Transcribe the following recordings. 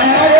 Hare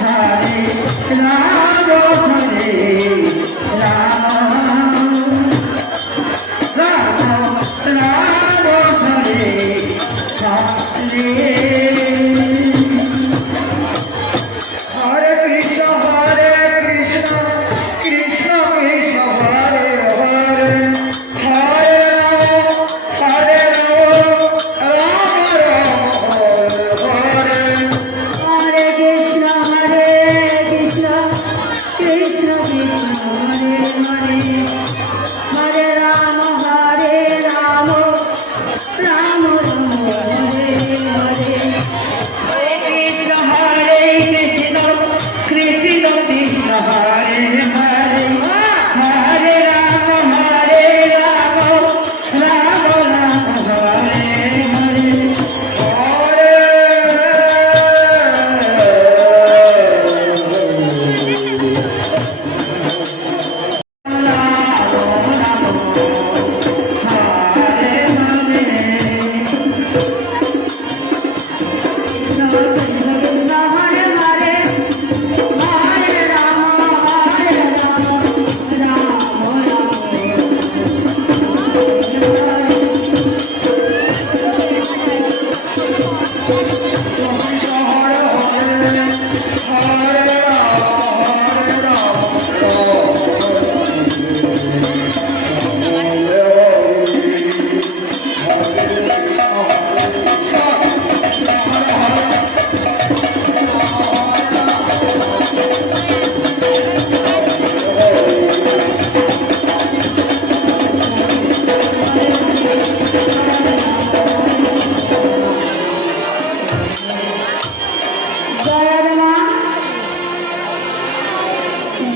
Hare Rama Hare Rama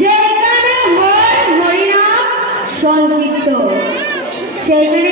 যেখানে হয় হরিনাম সংকীর্তন সেই